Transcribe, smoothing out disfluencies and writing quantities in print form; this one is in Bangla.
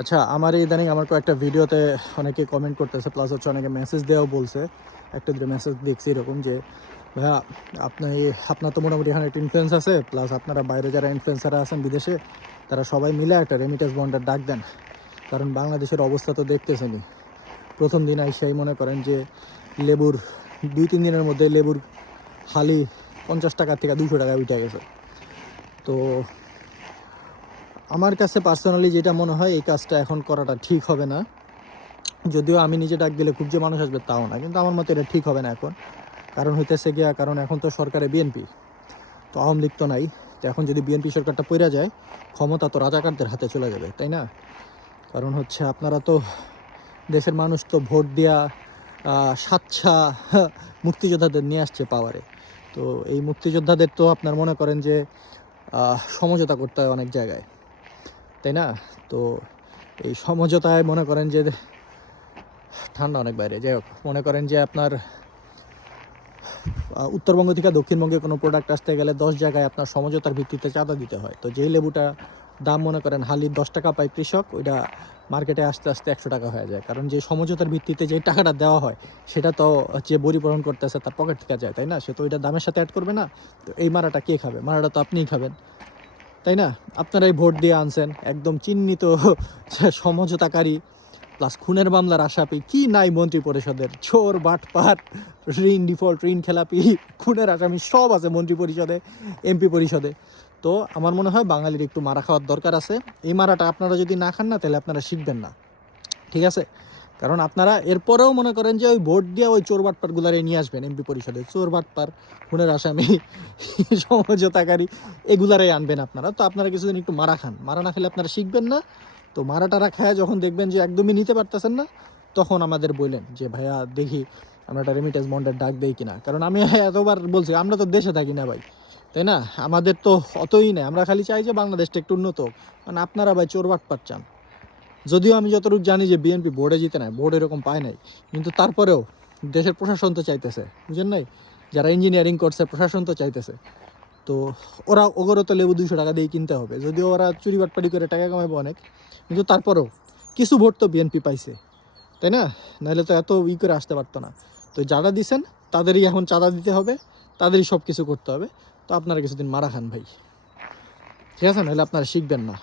আচ্ছা, আমার ইদানিং আমার কয়েকটা ভিডিওতে অনেকে কমেন্ট করতেছে, প্লাস হচ্ছে অনেকে মেসেজ দেওয়াও বলছে। একটা দুটো মেসেজ দেখছি এরকম যে, ভাইয়া আপনার তো মোটামুটি এখানে একটা ইনফ্লুয়েন্স আছে, প্লাস আপনারা বাইরে যারা ইনফ্লুয়েন্সাররা আছেন বিদেশে, তারা সবাই মিলে একটা রেমিটেন্স বন্ডের ডাক দেন। কারণ বাংলাদেশের অবস্থা তো দেখতেছেনই। প্রথম দিন আইসাই মনে করেন যে লেবুর 2-3 দিনের মধ্যে লেবুর হালি 50 টাকা থেকে 200 টাকায় উঠে গেছে। তো আমার কাছে পার্সোনালি যেটা মনে হয়, এই কাজটা এখন করাটা ঠিক হবে না। যদিও আমি নিজে ডাক দিলে খুব যে মানুষ আসবে তাও না, কিন্তু আমার মতে এটা ঠিক হবে না এখন। কারণ হইতেছে গিয়া, কারণ এখন তো সরকারে বিএনপি, তো আওয়ামী লীগ তো নাই। তো এখন যদি বিএনপি সরকারটা পইরা যায়, ক্ষমতা তো রাজাকারদের হাতে চলে যাবে, তাই না? কারণ হচ্ছে আপনারা তো, দেশের মানুষ তো ভোট দিয়া স্বাচ্ছা মুক্তিযোদ্ধাদের নিয়ে আসছে পাওয়ারে। তো এই মুক্তিযোদ্ধাদের তো আপনার মনে করেন যে সমঝোতা করতে হয় অনেক জায়গায়, তাই না? তো এই সমঝোতায় মনে করেন যে, ঠান্ডা অনেক বাইরে, যাই হোক, মনে করেন যে আপনার উত্তরবঙ্গ থেকে দক্ষিণবঙ্গে কোনো প্রোডাক্ট আসতে গেলে 10 জায়গায় আপনার সমঝোতার ভিত্তিতে চাঁদা দিতে হয়। তো যেই লেবুটা দাম মনে করেন হালি 10 টাকা পায় কৃষক, ওইটা মার্কেটে আসতে আসতে 100 টাকা হয়ে যায়। কারণ যে সমঝোতার ভিত্তিতে যে টাকাটা দেওয়া হয়, সেটা তো যে পরিবহন করতেছে তার পকেট থেকে যায়, তাই না? সে তো ওইটা দামের সাথে অ্যাড করবে না। তো এই মারাটা কে খাবে? মারাটা তো আপনিই খাবেন, তাই না? আপনারাই ভোট দিয়ে আনছেন একদম চিহ্নিত সমঝোতাকারী, প্লাস খুনের মামলার আসামি। কি নাই মন্ত্রী পরিষদের? চোর, বাটপার, ঋণ ডিফল্ট, ঋণ খেলাপি, খুনের আসামি সব আছে মন্ত্রী পরিষদে, এমপি পরিষদে। তো আমার মনে হয় বাঙালির একটু মারা খাওয়ার দরকার আছে। এই মারাটা আপনারা যদি না খান না, তাহলে আপনারা শিখবেন না, ঠিক আছে? কারণ আপনারা এরপরেও মনে করেন যে ওই ভোট দিয়ে ওই চোর বাটপারগুলারে নিয়ে আসবেন এমপি পরিষদে। চোর, বাটপার, খুনের আসামি, সমঝোতাকারী, এগুলারাই আনবেন আপনারা। তো আপনারা কিছুদিন একটু মারা খান, মারা না খেলে আপনারা শিখবেন না। তো মারা টারা খায় যখন দেখবেন যে একদমই নিতে পারতেছেন না, তখন আমাদের বললেন যে ভাইয়া দেখি আমরা একটা রেমিটেন্স বন্ডের ডাক দেই কিনা। কারণ আমি এতবার বলছি, আমরা তো দেশে থাকি না ভাই, তাই না? আমাদের তো অতই নেই, আমরা খালি চাই যে বাংলাদেশটা একটু উন্নত হোক। কারণ আপনারা ভাই চোর বাটপার চান। যদিও আমি যতটুকু জানি যে বিএনপি বোর্ডে জিতে নাই, বোর্ড এরকম পায় নাই, কিন্তু তারপরেও দেশের প্রশাসন তো চাইতেছে, বুঝেন নাই? যারা ইঞ্জিনিয়ারিং করছে, প্রশাসন তো চাইতেছে। তো ওগরও তো লেবু 200 টাকা দিয়ে কিনতে হবে, যদিও ওরা চুরি বাটপাটি করে টাকা কামাবে অনেক, কিন্তু তারপরেও কিছু ভোট তো বিএনপি পাইছে, তাই না? নাহলে তো এত করে আসতে পারতো না। তো যারা দিছেন তাদেরই এখন চাঁদা দিতে হবে, তাদেরই সব কিছু করতে হবে। তো আপনারা কিছুদিন মারা খান ভাই, ঠিক আছে? নাহলে আপনারা শিখবেন না।